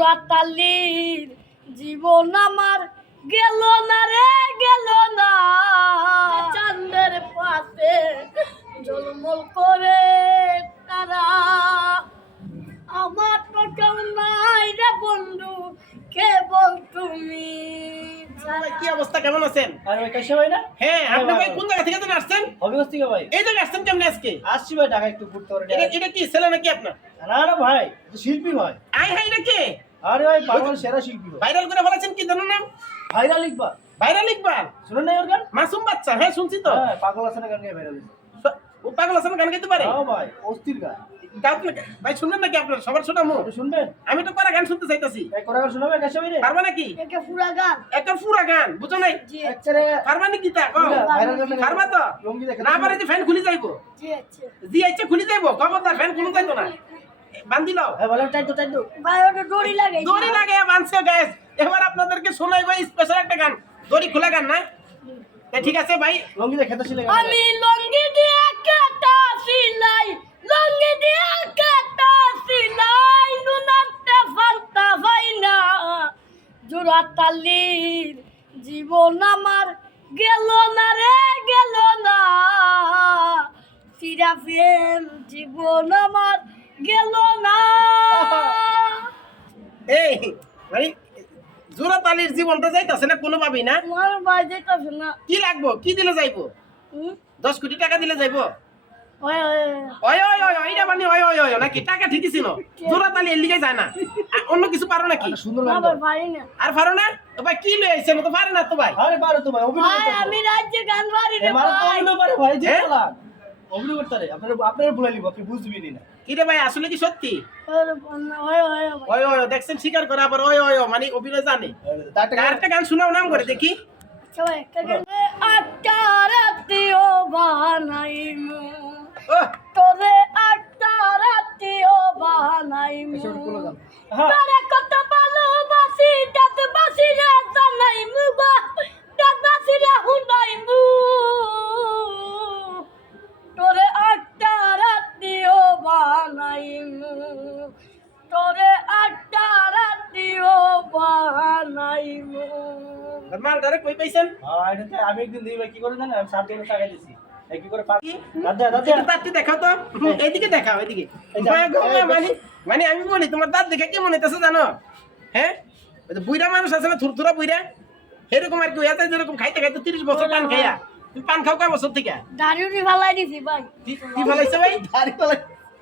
রাতালির জীবন আমার গেল না রে গেল না। চান্দের পাশে জলমল করে তারা। আমার তো কেউ নাই রে বন্ধু কেবল তুমি কি অবস্থা? কেমন আছেন? ভাই কাশি ভাই হ্যাঁ আপনি ভাই কোন জায়গা থেকে আসছেন? হবিগঞ্জ থেকে ভাই? এই জায়গা আসছেন কেমন আজকে? আসছি ভাই ঢাকা একটু ঘুরতে পারে এটা কি ছেলে নাকি আপনার? না না ভাই শিল্পী ভাই। আই হাই রে কে? আরে ভাই বাংলার সেরা শিল্পী ভাইরাল করে ফেলেছেন কি জানেন নাম ভাইরাল ইকবাল। ভাইরাল ইকবাল। শুনেন না ওর গান মাসুম বাচ্চা হ্যাঁ শুনছি তো। হ্যাঁ পাগল আছে না গান গায়ে ভাইরাল ও পাগল আছেন গান গাইতে পারে? হ্যাঁ ভাই অস্থির গান। না। ভাই শুনবেন নাকি আপনার? সবার শোনামু। শুনবেন? আমি তো পারা গান শুনতে চাইতাছি। এই করে গান শোনাবে কাশে ভাই পারবা নাকি? এটা পুরা গান। একটা পুরা গান বুঝো নাই? জি। আচ্ছা পারবা নাকি তা? কও। পারবা তো? লঙ্গি দেখে না পারে যে ফ্যান খুলি যাইবো। জি আচ্ছা। জি খুলি যাইবো। ফ্যান খুলি যাইতো না। বান্ধি লাও। হ্যাঁ বলেন টাইট টাইট ভাই ওটা দড়ি লাগাই দড়ি লাগে বানছে গ্যাস এবার আপনাদেরকে স্পেশাল একটা গান। দড়ি খোলা গান না? ঠিক আছে ভাই। লঙ্গি খেতে আমি লঙ্গি দিয়ে লঙ্গি দিয়ে কাটা সিলাই নুনাতে ফান্তা ভাইনা জীবন আমার গেল না রে গেল না। সিরা প্রেম জীবন আমার গেল না। এই মানে জোড়া তালির জীবনটা যাইতাছে না কোনোভাবেই না? তোমার ভাই যেতেছে না। কি লাগবো? কি দিলে যাইবো? দশ কোটি টাকা দিলে যাইবো? ওই, ওই, ওই। ওই ওই ওই মানে ওই ওই ওই নাকি? টাকা ঠিকই ছিল। জোড়া তালি এর লিগে যায় না। অন্য কিছু পারো নাকি? সুন্দর না আর পারো না? তো ভাই কি লই আইছেন? তো পারে না তো ভাই। আরে পারো তো ভাই অভিনয় আমি রাজ্যে গান পারি রে তো ভাই। পারে ভাই যে হ্যাঁ? অভিনয় করতে পারে আপনার আপনার বলে নিব আপনি বুঝবেনই না। কি রে ভাই আসলে কি সত্যি? ওই, ওই, দেখছেন স্বীকার করে আবার ওই ওই মানে অভিনয় জানে। তার একটা গান শোনাও নাম করে দেখি। সবাই আটটা রাত্রিও বানাইমু। ও তোরে আটটা রাত্রিও বানাইমু। হ্যাঁ। তোরে মালটারে কই পাইছেন? আমি একদিন দিই কি করে জানেন? আমি সাত দিন টাকা দিছি। কি করে দাদা দাদা। দাঁতটি দেখাও তো। এইদিকে দেখাও মানে মানে আমি বলি তোমার দাঁত দেখে কেমন হইতেছে জানো? হ্যাঁ? মানুষ আছে না থুরথুরা বুইড়া? এরকম আর কি যেরকম খাইতে খাইতে তিরিশ বছর পান খাইয়া। তুমি পান খাও কয় বছর থেকে? দাড়ি ফালাই দিছি ভাই। কি কি ভালাইছে ভাই? দাড়ি পালা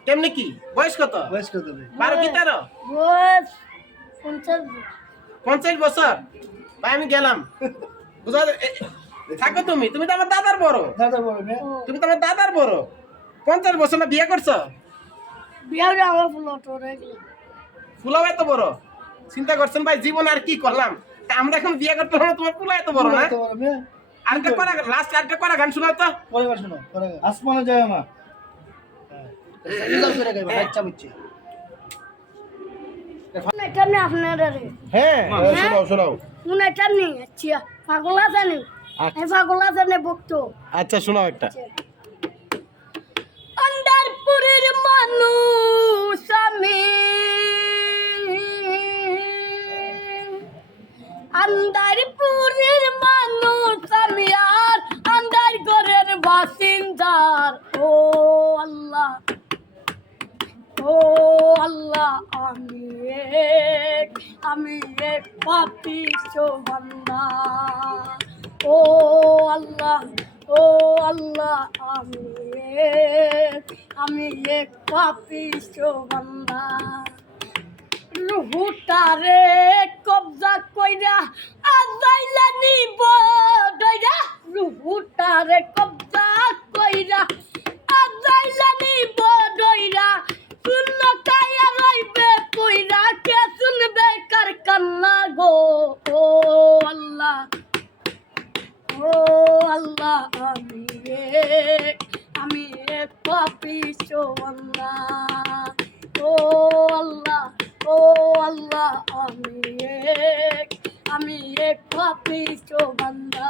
কেমনি কি? বয়স কত? বয়স কত ভাই? বারো কি তেরো? বয়স পঞ্চাশ। পঞ্চাশ বছর? ভাই আমি গেলাম। বুঝা থাকো তুমি। তুমি তো আমার দাদার বড়। দাদা বলে না? ও, তুমি তো আমার দাদার বড়। পঞ্চাশ বছর না বিয়ে করছ? বিয়া আমার ফুলাও এত বড়? চিন্তা করছেন ভাই জীবন আর কি করলাম? আমরা এখন বিয়ে করতে হলো তোমার ফুলা এত বড় না? আরেকটা করা লাস্ট আরেকটা করা গান শোনাও তো। পরে পরে আসমানে যায় মা। হ্যাঁ। ইলাম করে গাইবা বাচ্চা মুচ্ছি এটা নেই আপনারা রে? হ্যাঁ। শোনাও, শোনাও। কোন নেই আচ্ছা পাগল আছে নি? আচ্ছা। পাগল আছে নে বকতো আচ্ছা শোনাও একটা। আন্দারপুরের মানুষ আমি। আন্দারপুরের মানুষ আমি আর আন্দার ঘরের বাসিন্দার। ও আল্লাহ। ও আল্লাহ, আমি এক আমি এক পাপি বান্দা। ও আল্লাহ ও আল্লাহ, আমি এক আমি এক পাপি বান্দা। রুহুটারে কবজা কইরা আজাইলা নিব দইরা রুহুটারে কবজা কইরা ও আল্লাহ, আমি এক আমি এক পাপি আল্লাহ। ও আল্লাহ ও আল্লাহ, আমি এক আমি এক পাপি সোবান্দা